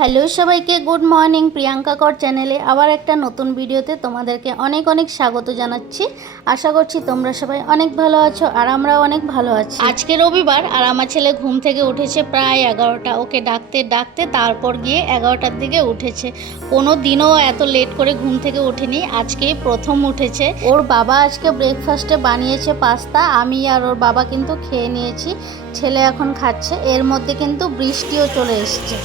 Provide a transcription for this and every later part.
Hello সবাইকে good morning Priyanka কর চ্যানেলে আবার একটা নতুন ভিডিওতে তোমাদেরকে অনেক অনেক স্বাগত জানাচ্ছি। আশা করছি তোমরা সবাই অনেক ভালো আছো আর আমরাও অনেক ভালো আছি। আজকে রবিবার আর আমার ছেলে ঘুম থেকে উঠেছে প্রায় এগারোটা। ওকে ডাকতে ডাকতে তারপর গিয়ে এগারোটার দিকে উঠেছে। কোনো দিনও এত লেট করে ঘুম থেকে উঠেনি। আজকেই প্রথম উঠেছে। ওর বাবা আজকে ব্রেকফাস্টে বানিয়েছে পাস্তা। আমি আর ওর বাবা কিন্তু খেয়ে নিয়েছি। ছেলে এখন খাচ্ছে। এর মধ্যে কিন্তু বৃষ্টিও চলে এসছে।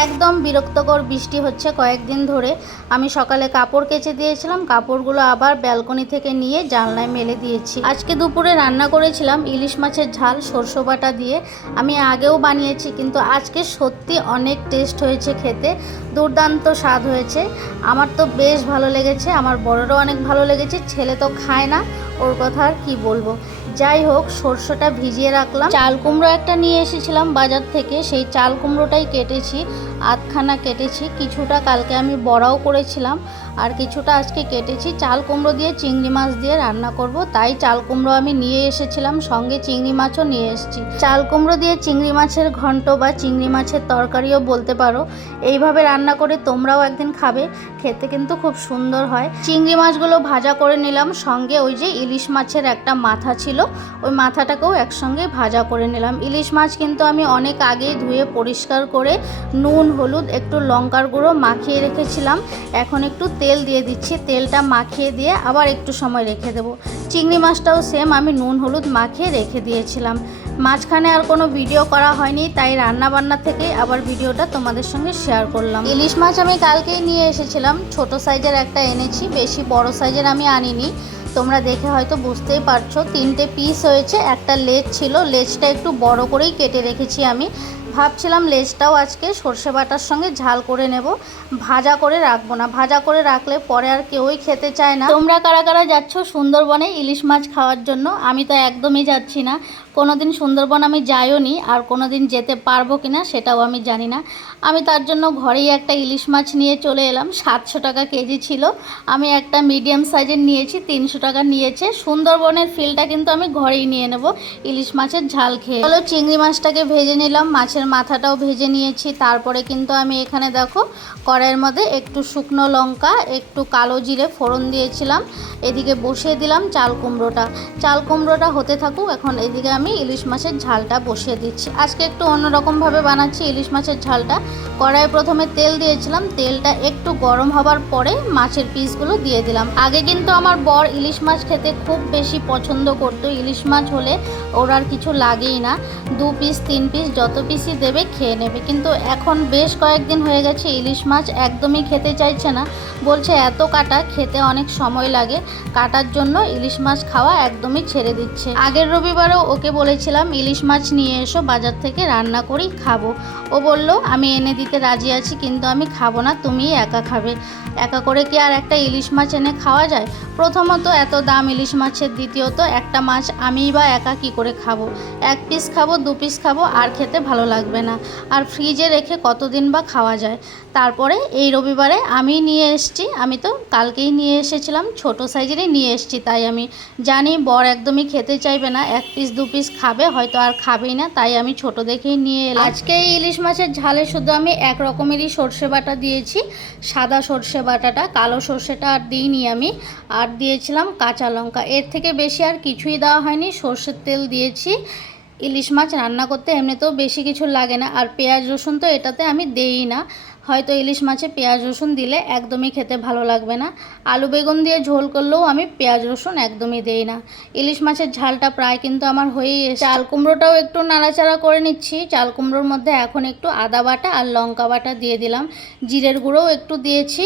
একদম বিরক্তকর বৃষ্টি হচ্ছে কয়েকদিন ধরে। আমি সকালে কাপড় কেচে দিয়েছিলাম, কাপড়গুলো আবার ব্যালকনি থেকে নিয়ে জানলায় মেলে দিয়েছি। আজকে দুপুরে রান্না করেছিলাম ইলিশ মাছের ঝাল, সরষে বাটা দিয়ে। আমি আগেও বানিয়েছি, কিন্তু আজকে সত্যি অনেক টেস্ট হয়েছে খেতে। দুর্দান্ত স্বাদ হয়েছে। আমার তো বেশ ভালো লেগেছে, আমার বড়রও অনেক ভালো লেগেছে, ছেলে তো খায় না। ওর কথা আর কি বলব? যাই হোক, সর্ষেটা ভিজিয়ে রাখলাম। চাল কুমড়ো একটা নিয়ে এসেছিলাম বাজার থেকে। সেই চাল কুমড়োটাই কেটেছি। আধখানা কেটেছি। কিছুটা কালকে আমি বড়াও করেছিলাম, আর কিছুটা আজকে কেটেছি। চাল কুমড়ো দিয়ে চিংড়ি মাছ দিয়ে রান্না করব, তাই চাল কুমড়ো আমি নিয়ে এসেছিলাম, সঙ্গে চিংড়ি মাছও নিয়ে এসেছি। চাল কুমড়ো দিয়ে চিংড়ি মাছের ঘন্ট বা চিংড়ি মাছের তরকারিও বলতে পারো। এইভাবে রান্না করে তোমরাও একদিন খাবে, খেতে কিন্তু খুব সুন্দর হয়। চিংড়ি মাছগুলো ভাজা করে নিলাম, সঙ্গে ওই যে ইলিশ মাছের একটা মাথা ছিল, ওই মাথাটাকেও একসঙ্গে ভাজা করে নিলাম। ইলিশ মাছ কিন্তু আমি অনেক আগেই ধুয়ে পরিষ্কার করে নুন হলুদ, একটু লঙ্কার গুঁড়ো মাখিয়ে রেখেছিলাম। এখন একটু তেল দিয়ে দিচ্ছি। তেলটা মাখিয়ে দিয়ে আবার একটু সময় রেখে দেবো। চিংড়ি মাছটাও সেম আমি নুন, হলুদ মাখিয়ে রেখে দিয়েছিলাম। মাঝখানে আর কোনো ভিডিও করা হয়নি, তাই রান্না বান্না থেকে আবার ভিডিওটা তোমাদের সঙ্গে শেয়ার করলাম। ইলিশ মাছ আমি কালকেই নিয়ে এসেছিলাম। ছোট সাইজের একটা এনেছি, বেশি বড় সাইজের আমি আনিনি। তোমরা দেখে হয়তো বুঝতেই পারছ, তিনটে পিস হয়েছে। একটা লেজ ছিল, লেজটা একটু বড় করেই কেটে রেখেছি আমি। ভাবছিলাম লেজটাও আজকে সর্ষে বাটার সঙ্গে ঝাল করে নেব। ভাজা করে রাখব না। ভাজা করে রাখলে পরে আর কেউই খেতে চায় না। তোমরা কারা কারা যাচ্ছ সুন্দরবনে ইলিশ মাছ খাওয়ার জন্য? আমি তো একদমই যাচ্ছি না। কোনো দিন সুন্দরবন আমি যাইও নি আর কোনো দিন যেতে পারব কি না সেটাও আমি জানি না। আমি তার জন্য ঘরেই একটা ইলিশ মাছ নিয়ে চলে এলাম। সাতশো টাকা কেজি ছিল। আমি একটা মিডিয়াম সাইজের নিয়েছি, তিনশো টাকা নিয়েছে। সুন্দরবনের ফিলটা কিন্তু আমি ঘরেই নিয়ে নেব। ইলিশ মাছের ঝাল খেয়ে। হলো চিংড়ি মাছটাকে ভেজে নিলাম। মাছের মাথাটাও ভেজে নিয়েছি। তারপরে কিন্তু আমি এখানে দেখো, কড়াইয়ের মধ্যে একটু শুকনো লঙ্কা, একটু কালো জিরে ফোড়ন দিয়েছিলাম। এদিকে বসিয়ে দিলাম চাল কুমড়োটা। চাল কুমড়োটা হতে থাকুক, এখন এদিকে আমি ইলিশ মাছের ঝালটা বসিয়ে দিচ্ছি। আজকে একটু অন্যরকমভাবে বানাচ্ছি ইলিশ মাছের ঝালটা। কড়াইয়ে প্রথমে তেল দিয়েছিলাম। তেলটা একটু গরম হবার পরে মাছের পিসগুলো দিয়ে দিলাম। আগে কিন্তু আমার বর ইলিশ মাছ খেতে খুব বেশি পছন্দ করতো। ইলিশ মাছ হলে ওর আর কিছু লাগেই না। দু পিস, তিন পিস, যত পিসই দেবে, খেয়ে নেবে। কিন্তু এখন বেশ কয়েকদিন হয়ে গেছে, ইলিশ মাছ একদমই খেতে চাইছে না। বলছে, এত কাটা, খেতে অনেক সময় লাগে। কাটার জন্য ইলিশ মাছ খাওয়া একদমই ছেড়ে দিচ্ছে। আগের রবিবারেও ওকে বলেছিলাম, ইলিশ মাছ নিয়ে এসো, বাজার থেকে রান্না করেই খাব। ও বলল, আমি এনে দিতে রাজি আছি, কিন্তু আমি খাব না তুমি একা খাবে। একা করে কি আর একটা ইলিশ মাছ এনে খাওয়া যায়? প্রথমত এত দাম ইলিশ মাছের, দ্বিতীয়ত একটা মাছ আমিই বা একা কি করে খাব? এক পিস খাব, দু পিস খাব, আর খেতে ভালো লাগবে না। আর ফ্রিজে রেখে কতদিন বা খাওয়া যায়? তারপরে এই রবিবারে আমি নিয়ে এসেছি, আমি তো কালকেই নিয়ে এসেছিলাম, ছোট সাইজেরই নিয়ে এসেছি, তাই আমি জানি বর একদমই খেতে চাইবে না, এক পিস দু পিস খাবে, হয়তো আর খাবেই না, তাই আমি ছোট দেখেই নিয়ে এলাম। আজকে এই ইলিশ মাছের ঝালে শুধু আমি এক রকমেরই সর্ষে বাটা দিয়েছি, সাদা সর্ষে বাটাটা, কালো সর্ষেটা আর দিইনি আমি, আর দিয়েছিলাম কাঁচা লঙ্কা। এর থেকে বেশি আর কিছুই দেওয়া হয়নি, সর্ষের তেল দিয়েছি ইলিশ মাছ রান্না করতে এমনিতেও বেশি কিছু লাগে না। আর পেঁয়াজ, রসুন তো এটাতে আমি দেই না। হয়তো ইলিশ মাছে পেঁয়াজ, রসুন দিলে একদমই খেতে ভালো লাগবে না। আলু বেগুন দিয়ে ঝোল করলেও আমি পেঁয়াজ, রসুন একদমই দেই না। ইলিশ মাছের ঝালটা প্রায় কিন্তু আমার হয়েই এসে চাল কুমড়োটাও একটু নাড়াচাড়া করে নিচ্ছি। চাল কুমড়োর মধ্যে এখন একটু আদা বাটা আর লঙ্কা বাটা দিয়ে দিলাম। জিরের গুঁড়োও একটু দিয়েছি।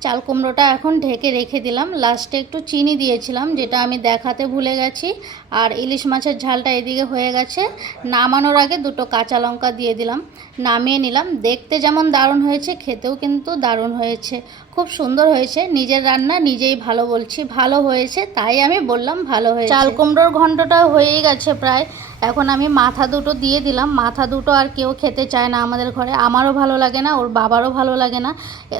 চাল কুমড়োটা এখন ঢেকে রেখে দিলাম। লাস্টে একটু চিনি দিয়েছিলাম, যেটা আমি দেখাতে ভুলে গেছি। আর ইলিশ মাছের ঝালটা এদিকে হয়ে গেছে। নামানোর আগে দুটো কাঁচা লঙ্কা দিয়ে দিলাম। নামিয়ে নিলাম। দেখতে যেমন দারুণ হয়েছে, খেতেও কিন্তু দারুণ হয়েছে। খুব সুন্দর হয়েছে। নিজের রান্না নিজেই ভালো বলছি। ভালো হয়েছে, তাই আমি বললাম ভালো হয়েছে। চাল কুমড়োর ঘন্টটা হয়েই গেছে প্রায়। এখন আমি মাথা দুটো দিয়ে দিলাম। মাথা দুটো আর কেউ খেতে চায় না আমাদের ঘরে। আমারও ভালো লাগে না, ওর বাবারও ভালো লাগে না।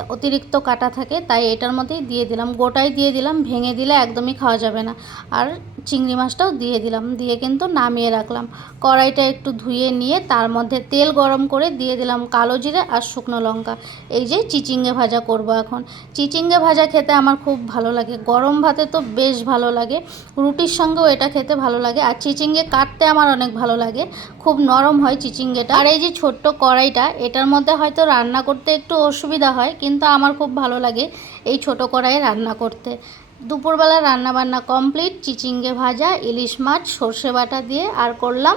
অতিরিক্ত কাটা থাকে, তাই এটার মধ্যেই দিয়ে দিলাম। গোটাই দিয়ে দিলাম, ভেঙে দিলে একদমই খাওয়া যাবে না। আর চিংড়ি মাছটাও দিয়ে দিলাম, দিয়ে কিন্তু নামিয়ে রাখলাম। কড়াইটা একটু ধুয়ে নিয়ে তার মধ্যে তেল গরম করে দিয়ে দিলাম কালো জিরে আর শুকনো লঙ্কা। এই যে চিচিঙ্গে ভাজা করব এখন। চিচিঙ্গে ভাজা খেতে আমার খুব ভালো লাগে। গরম ভাতে তো বেশ ভালো লাগে। রুটির সঙ্গেও এটা খেতে ভালো লাগে। আর চিচিঙ্গে কাটতে আমার অনেক ভালো লাগে। খুব নরম হয় চিচিঙ্গেটা। আর এই যে ছোট্ট কড়াইটা, এটার মধ্যে হয়তো রান্না করতে একটু অসুবিধা হয়, কিন্তু আমার খুব ভালো লাগে এই ছোট কড়াইয়ে রান্না করতে। দুপুরবেলা রান্নাবান্না কমপ্লিট, চিচিঙ্গে ভাজা, ইলিশ মাছ, সর্ষে বাটা দিয়ে আর করলাম।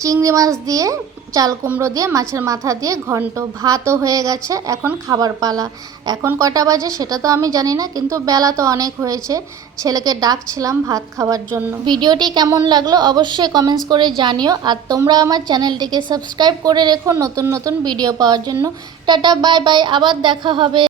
চিংড়ি মাছ দিয়ে, চাল কুমড়ো দিয়ে, মাছের মাথা দিয়ে ঘন্ট, ভাতও হয়ে গেছে, এখন খাবার পালা। এখন কটা বাজে সেটা তো আমি জানি না, কিন্তু বেলা তো অনেক হয়েছে। ছেলেকে ডাকছিলাম ভাত খাওয়ার জন্য। ভিডিওটি কেমন লাগল অবশ্যই কমেন্টস করে জানিও, আর তোমরা আমার চ্যানেলটিকে সাবস্ক্রাইব করে রেখো নতুন নতুন ভিডিও পাওয়ার জন্য। টাটা বাই বাই আবার দেখা হবে।